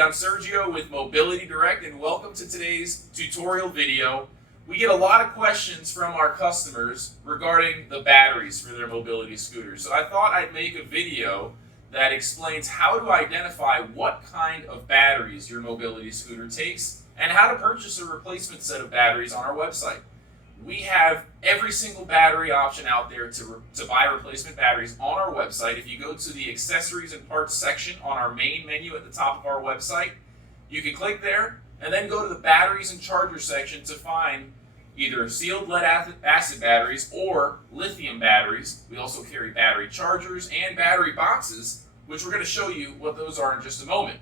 I'm Sergio with Mobility Direct, and welcome to today's tutorial video. We get a lot of questions from our customers regarding the batteries for their mobility scooters. So I thought I'd make a video that explains how to identify what kind of batteries your mobility scooter takes and how to purchase a replacement set of batteries on our website. We have every single battery option out there to buy replacement batteries on our website. If you go to the accessories and parts section on our main menu at the top of our website, you can click there and then go to the batteries and charger section to find either sealed lead acid batteries or lithium batteries. We also carry battery chargers and battery boxes, which we're going to show you what those are in just a moment.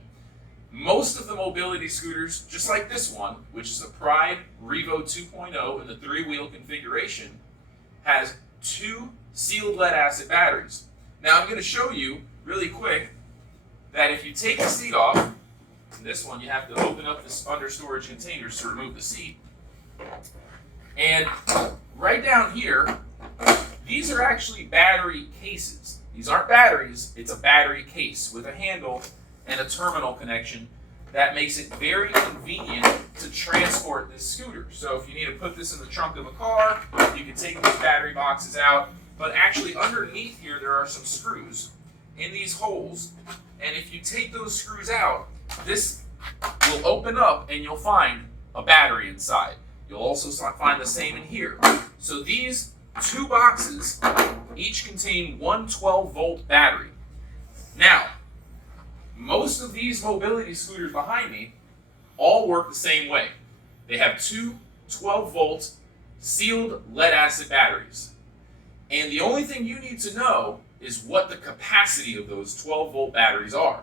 Most of the mobility scooters, just like this one, which is a Pride Revo 2.0 in the 3-wheel configuration, has 2 sealed lead acid batteries. Now I'm going to show you really quick that if you take the seat off, in this one you have to open up this under storage containers to remove the seat. And right down here, these are actually battery cases. These aren't batteries, it's a battery case with a handle and a terminal connection that makes it very convenient to transport this scooter. So if you need to put this in the trunk of a car, you can take these battery boxes out, but actually underneath here there are some screws in these holes, and if you take those screws out, this will open up and you'll find a battery inside. You'll also find the same in here. So these 2 boxes each contain one 12-volt battery. Now, most of these mobility scooters behind me all work the same way. They have 2 12-volt sealed lead acid batteries. And the only thing you need to know is what the capacity of those 12-volt batteries are.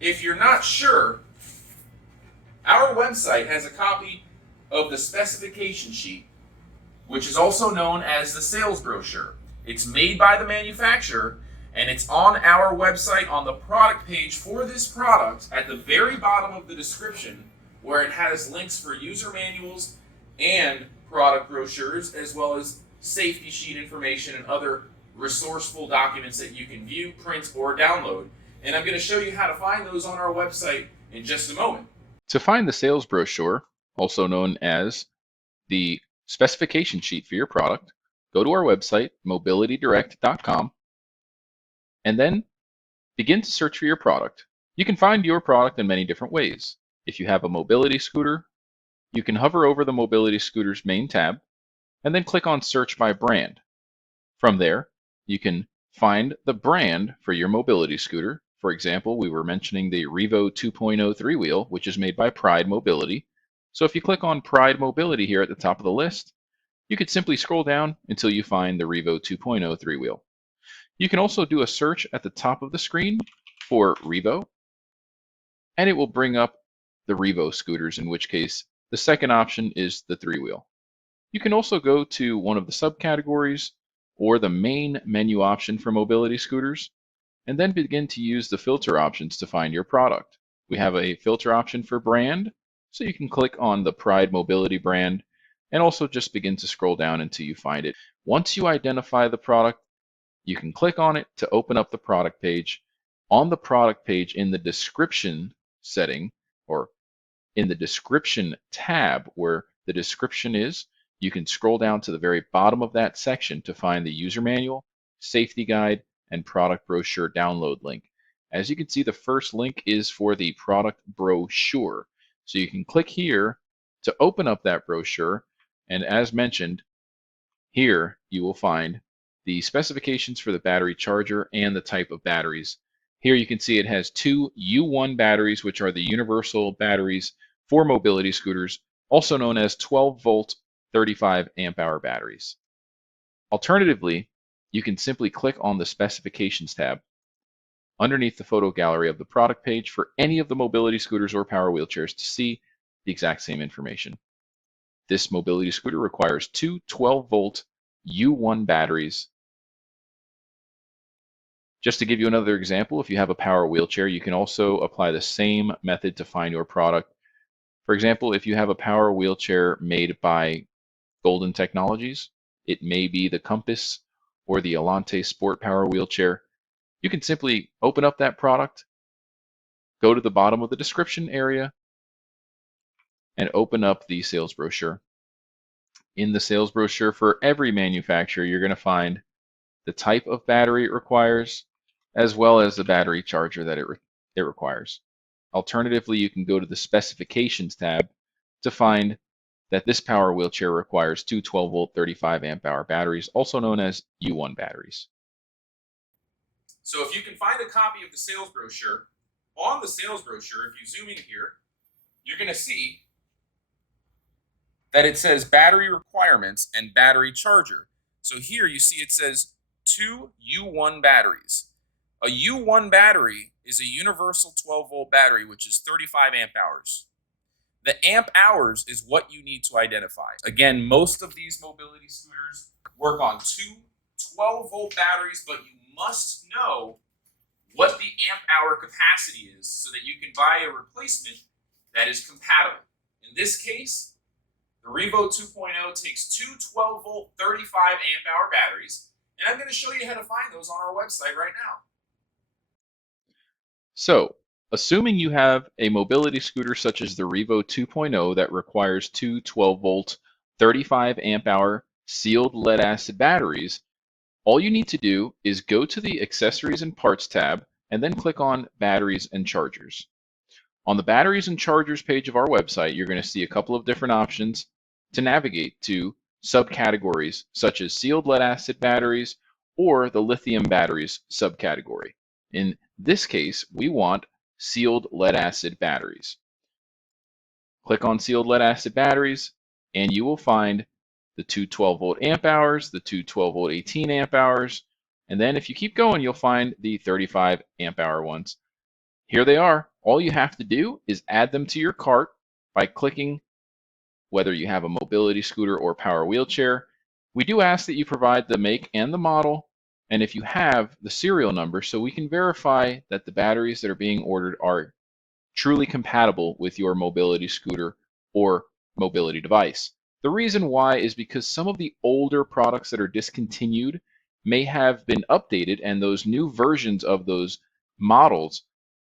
If you're not sure, our website has a copy of the specification sheet, which is also known as the sales brochure. It's made by the manufacturer, and it's on our website on the product page for this product at the very bottom of the description, where it has links for user manuals and product brochures, as well as safety sheet information and other resourceful documents that you can view, print, or download. And I'm going to show you how to find those on our website in just a moment. To find the sales brochure, also known as the specification sheet for your product, go to our website, mobilitydirect.com, and then begin to search for your product. You can find your product in many different ways. If you have a mobility scooter, you can hover over the mobility scooter's main tab and then click on Search by Brand. From there, you can find the brand for your mobility scooter. For example, we were mentioning the Revo 2.0 3-wheel, which is made by Pride Mobility. So if you click on Pride Mobility here at the top of the list, you could simply scroll down until you find the Revo 2.0 3-wheel. You can also do a search at the top of the screen for Revo, and it will bring up the Revo scooters, in which case the second option is the 3-wheel. You can also go to one of the subcategories or the main menu option for mobility scooters, and then begin to use the filter options to find your product. We have a filter option for brand, so you can click on the Pride Mobility brand and also just begin to scroll down until you find it. Once you identify the product, you can click on it to open up the product page. On the product page, in the description setting, or in the description tab where the description is, you can scroll down to the very bottom of that section to find the user manual, safety guide, and product brochure download link. As you can see, the first link is for the product brochure. So you can click here to open up that brochure, and as mentioned, here you will find the specifications for the battery charger and the type of batteries. Here you can see it has 2 U1 batteries, which are the universal batteries for mobility scooters, also known as 12-volt 35 amp hour batteries. Alternatively, you can simply click on the specifications tab underneath the photo gallery of the product page for any of the mobility scooters or power wheelchairs to see the exact same information. This mobility scooter requires 2 12-volt U1 batteries. Just to give you another example, if you have a power wheelchair, you can also apply the same method to find your product. For example, if you have a power wheelchair made by Golden Technologies, it may be the Compass or the Alante Sport Power wheelchair. You can simply open up that product, go to the bottom of the description area and open up the sales brochure. In the sales brochure for every manufacturer, you're going to find the type of battery it requires, as well as the battery charger that it requires. Alternatively, you can go to the specifications tab to find that this power wheelchair requires two 12-volt 35 amp hour batteries, also known as U1 batteries. So if you can find a copy of the sales brochure, on the sales brochure, if you zoom in here, you're going to see that it says battery requirements and battery charger. So here you see it says 2 U1 batteries. A U1 battery is a universal 12-volt battery, which is 35 amp hours. The amp hours is what you need to identify. Again, most of these mobility scooters work on two 12-volt batteries, but you must know what the amp hour capacity is so that you can buy a replacement that is compatible. In this case, the Revo 2.0 takes two 12-volt 35 amp hour batteries, and I'm going to show you how to find those on our website right now. So, assuming you have a mobility scooter such as the Revo 2.0 that requires two 12-volt 35 amp hour sealed lead acid batteries, all you need to do is go to the Accessories and Parts tab and then click on Batteries and Chargers. On the Batteries and Chargers page of our website, you're going to see a couple of different options to navigate to subcategories such as sealed lead acid batteries or the lithium batteries subcategory. In this case, we want sealed lead acid batteries. Click on sealed lead acid batteries and you will find the two 12-volt amp hours, the two 12-volt 18 amp hours, and then if you keep going, you'll find the 35 amp hour ones. Here they are. All you have to do is add them to your cart by clicking whether you have a mobility scooter or power wheelchair. We do ask that you provide the make and the model, and if you have the serial number, so we can verify that the batteries that are being ordered are truly compatible with your mobility scooter or mobility device. The reason why is because some of the older products that are discontinued may have been updated, and those new versions of those models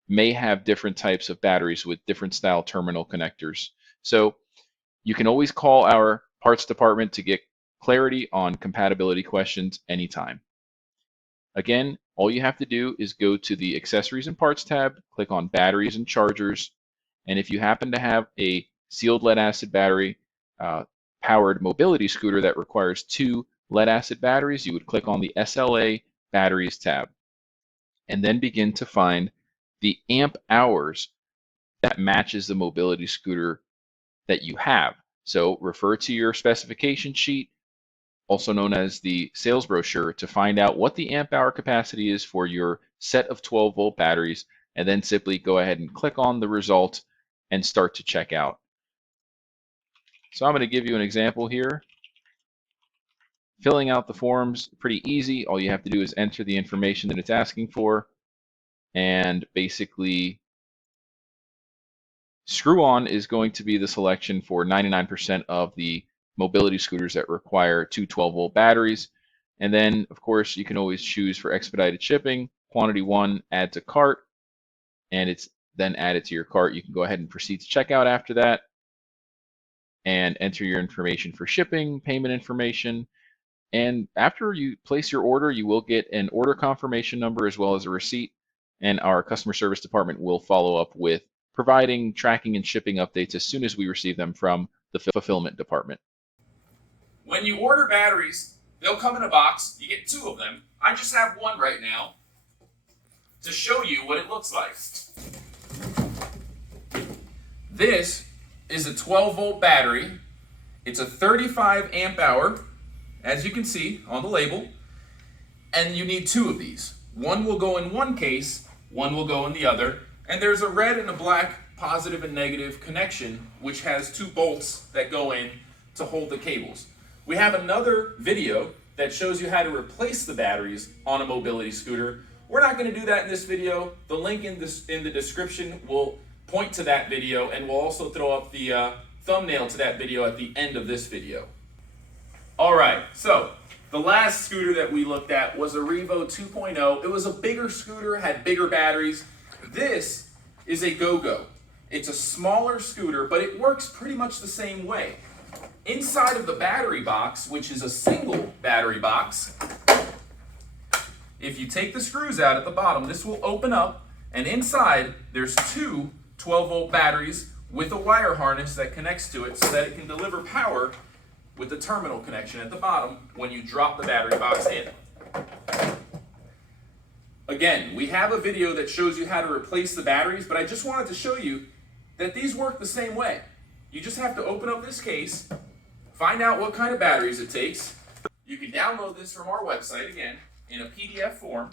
may have different types of batteries with different style terminal connectors. So you can always call our parts department to get clarity on compatibility questions anytime. Again, all you have to do is go to the Accessories and Parts tab, click on Batteries and Chargers, and if you happen to have a sealed lead acid battery powered mobility scooter that requires two lead acid batteries, you would click on the SLA Batteries tab and then begin to find the amp hours that matches the mobility scooter that you have. So refer to your specification sheet, also known as the sales brochure, to find out what the amp hour capacity is for your set of 12-volt batteries, and then simply go ahead and click on the result and start to check out. So I'm going to give you an example here. Filling out the forms, pretty easy. All you have to do is enter the information that it's asking for, and basically screw on is going to be the selection for 99% of the mobility scooters that require two 12-volt batteries. And then, of course, you can always choose for expedited shipping, quantity 1, add to cart, and it's then added to your cart. You can go ahead and proceed to checkout after that and enter your information for shipping, payment information. And after you place your order, you will get an order confirmation number as well as a receipt, and our customer service department will follow up with providing tracking and shipping updates as soon as we receive them from the fulfillment department. When you order batteries, they'll come in a box. You get 2 of them. I just have one right now to show you what it looks like. This is a 12-volt battery. It's a 35 amp hour, as you can see on the label, and you need 2 of these. One will go in one case, one will go in the other, and there's a red and a black positive and negative connection, which has 2 bolts that go in to hold the cables. We have another video that shows you how to replace the batteries on a mobility scooter. We're not going to do that in this video. The link in the description will point to that video, and we'll also throw up the thumbnail to that video at the end of this video. All right, so the last scooter that we looked at was a Revo 2.0. It was a bigger scooter, had bigger batteries. This is a Go-Go. It's a smaller scooter, but it works pretty much the same way. Inside of the battery box, which is a single battery box, if you take the screws out at the bottom, this will open up, and inside there's two 12-volt batteries with a wire harness that connects to it so that it can deliver power with the terminal connection at the bottom when you drop the battery box in. Again, we have a video that shows you how to replace the batteries, but I just wanted to show you that these work the same way. You just have to open up this case, find out what kind of batteries it takes. You can download this from our website, again, in a PDF form,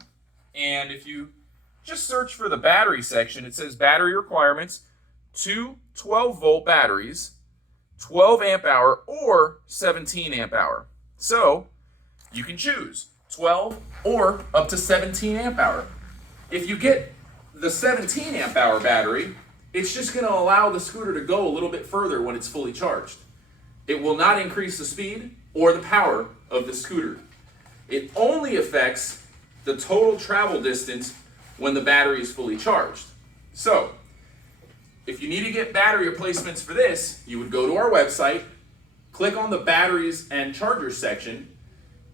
and if you just search for the battery section, it says battery requirements, two 12-volt batteries, 12 amp hour or 17 amp hour. So you can choose 12 or up to 17 amp hour. If you get the 17 amp hour battery, it's just going to allow the scooter to go a little bit further when it's fully charged. It will not increase the speed or the power of the scooter. It only affects the total travel distance when the battery is fully charged. So, if you need to get battery replacements for this, you would go to our website, click on the batteries and chargers section,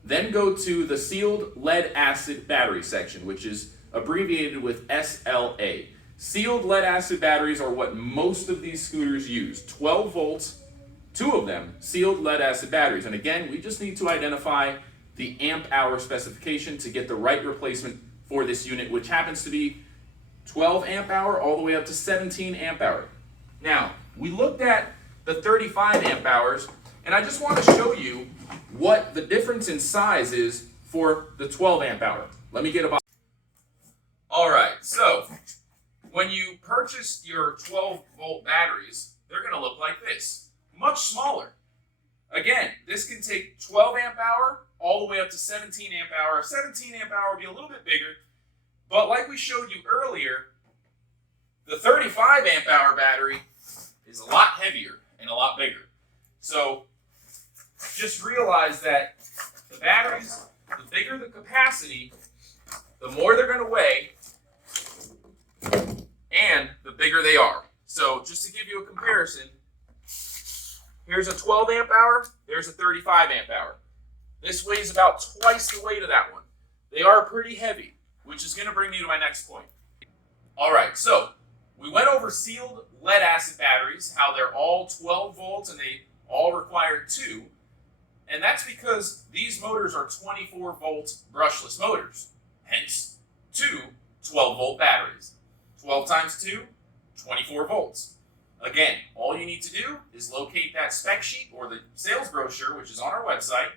then go to the sealed lead acid battery section, which is abbreviated with SLA. Sealed lead acid batteries are what most of these scooters use. 12 volts, two of them, sealed lead acid batteries. And again, we just need to identify the amp hour specification to get the right replacement for this unit, which happens to be 12 amp hour all the way up to 17 amp hour. Now, we looked at the 35 amp hours, and I just want to show you what the difference in size is for the 12 amp hour. Let me get a box. All right, so when you purchase your 12 volt batteries, they're going to look like this, much smaller. Again, this can take 12 amp hour all the way up to 17 amp hour. 17 amp hour would be a little bit bigger, but like we showed you earlier, the 35 amp hour battery is a lot heavier and a lot bigger. So just realize that the batteries, the bigger the capacity, the more they're going to weigh, and the bigger they are. So just to give you a comparison, here's a 12 amp hour, there's a 35 amp hour. This weighs about twice the weight of that one. They are pretty heavy, which is going to bring me to my next point. All right, so we went over sealed lead acid batteries, how they're all 12 volts and they all require two. And that's because these motors are 24 volt brushless motors, hence two 12 volt batteries. 12 times 2, 24 volts. Again, all you need to do is locate that spec sheet or the sales brochure, which is on our website,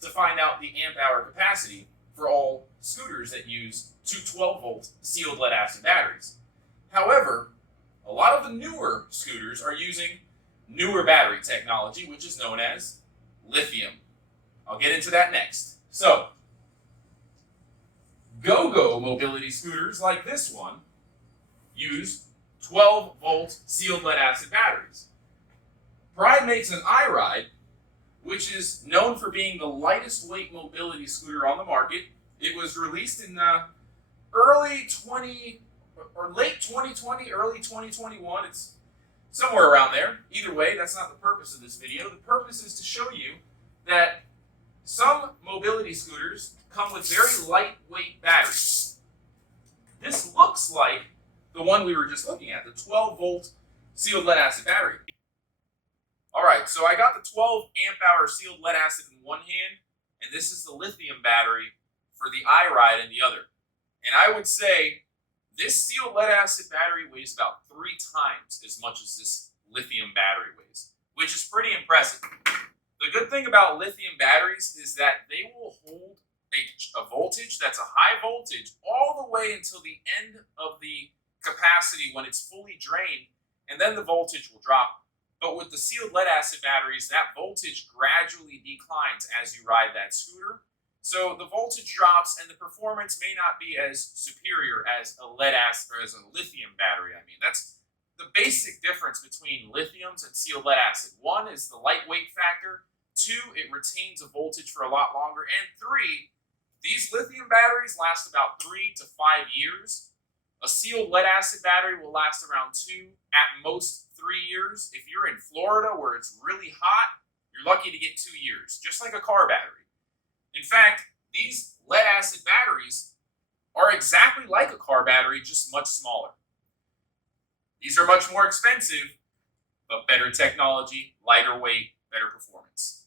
to find out the amp hour capacity for all scooters that use two 12 volt sealed lead acid batteries. However, a lot of the newer scooters are using newer battery technology, which is known as lithium. I'll get into that next. So, Go-Go mobility scooters like this one use 12 volt sealed lead acid batteries. Pride makes an iRide, which is known for being the lightest weight mobility scooter on the market. It was released in late 2020, early 2021. It's somewhere around there. Either way, that's not the purpose of this video. The purpose is to show you that some mobility scooters come with very lightweight batteries. This looks like the one we were just looking at, the 12 volt sealed lead acid battery. All right, so I got the 12 amp hour sealed lead acid in one hand, and this is the lithium battery for the iRide in the other. And I would say this sealed lead acid battery weighs about 3 times as much as this lithium battery weighs, which is pretty impressive. The good thing about lithium batteries is that they will hold a voltage that's a high voltage all the way until the end of the capacity when it's fully drained, and then the voltage will drop. But with the sealed lead acid batteries, that voltage gradually declines as you ride that scooter. So the voltage drops and the performance may not be as superior as a lead acid or as a lithium battery. I mean, that's the basic difference between lithiums and sealed lead acid. One is the lightweight factor. 2, it retains a voltage for a lot longer. And 3, these lithium batteries last about 3 to 5 years. A sealed lead acid battery will last around 2, at most 3 years. If you're in Florida where it's really hot, you're lucky to get 2 years, just like a car battery. In fact, these lead acid batteries are exactly like a car battery, just much smaller. These are much more expensive, but better technology, lighter weight, better performance.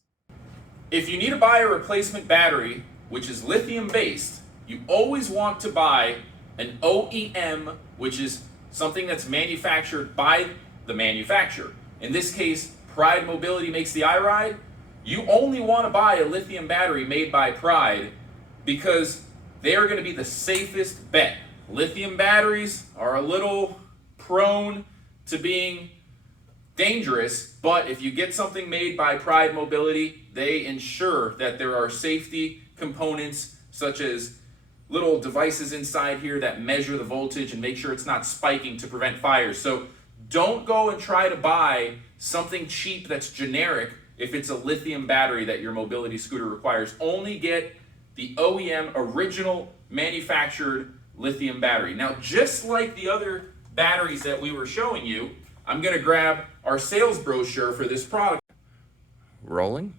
If you need to buy a replacement battery, which is lithium based, you always want to buy an OEM, which is something that's manufactured by the manufacturer. In this case, Pride Mobility makes the iRide. You only want to buy a lithium battery made by Pride because they are going to be the safest bet. Lithium batteries are a little prone to being dangerous, but if you get something made by Pride Mobility, they ensure that there are safety components such as little devices inside here that measure the voltage and make sure it's not spiking to prevent fires. So don't go and try to buy something cheap that's generic if it's a lithium battery that your mobility scooter requires. Only get the OEM original manufactured lithium battery. Now, just like the other batteries that we were showing you, I'm going to grab our sales brochure for this product. Rolling.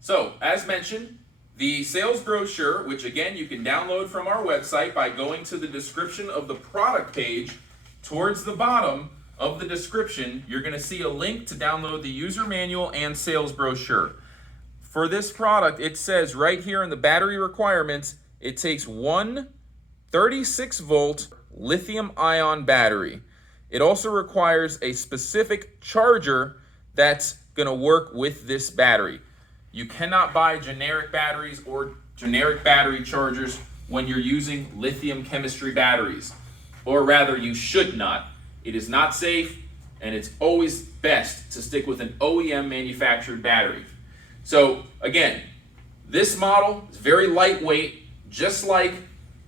So, as mentioned, the sales brochure, which again you can download from our website by going to the description of the product page. Towards the bottom of the description, you're going to see a link to download the user manual and sales brochure. For this product, it says right here in the battery requirements, it takes one 36-volt lithium-ion battery. It also requires a specific charger that's going to work with this battery. You cannot buy generic batteries or generic battery chargers when you're using lithium chemistry batteries. Or rather, you should not. It is not safe, and it's always best to stick with an OEM manufactured battery. So again, this model is very lightweight, just like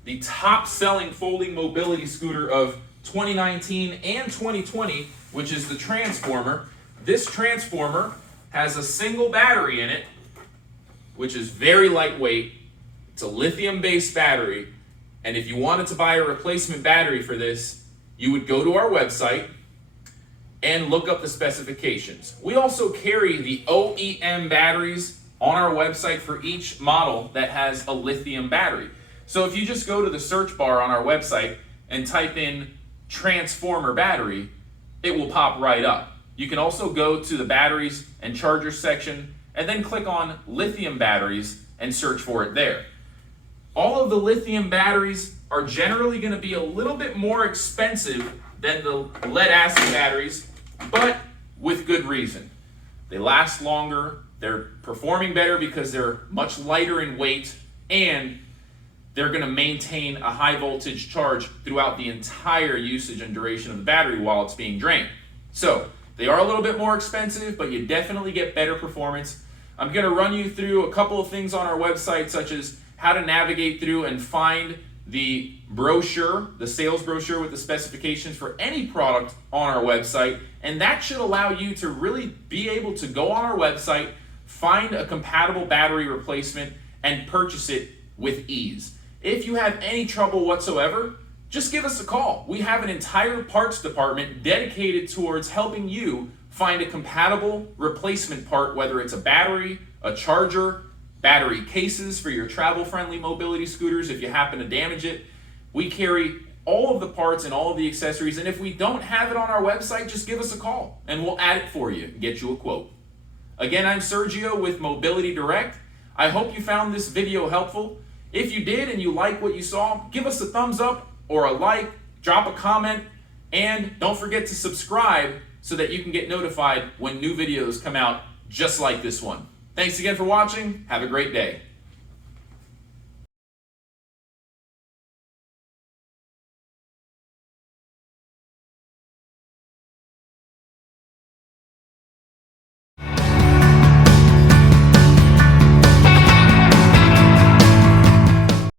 the top selling folding mobility scooter of 2019 and 2020, which is the Transformer. This Transformer has a single battery in it, which is very lightweight. It's a lithium-based battery, and if you wanted to buy a replacement battery for this, you would go to our website and look up the specifications. We also carry the OEM batteries on our website for each model that has a lithium battery. So if you just go to the search bar on our website and type in Transformer battery, it will pop right up. You can also go to the batteries and chargers section and then click on lithium batteries and search for it there. All of the lithium batteries are generally going to be a little bit more expensive than the lead acid batteries, but with good reason. They last longer, they're performing better because they're much lighter in weight, and they're going to maintain a high voltage charge throughout the entire usage and duration of the battery while it's being drained. So they are a little bit more expensive, but you definitely get better performance. I'm going to run you through a couple of things on our website, such as how to navigate through and find the brochure, the sales brochure with the specifications for any product on our website. And that should allow you to really be able to go on our website, find a compatible battery replacement, and purchase it with ease. If you have any trouble whatsoever, just give us a call. We have an entire parts department dedicated towards helping you find a compatible replacement part, whether it's a battery, a charger, battery cases for your travel-friendly mobility scooters if you happen to damage it. We carry all of the parts and all of the accessories, and if we don't have it on our website, just give us a call and we'll add it for you and get you a quote. Again, I'm Sergio with Mobility Direct. I hope you found this video helpful. If you did and you like what you saw, give us a thumbs up or a like, drop a comment, and don't forget to subscribe so that you can get notified when new videos come out just like this one. Thanks again for watching. Have a great day.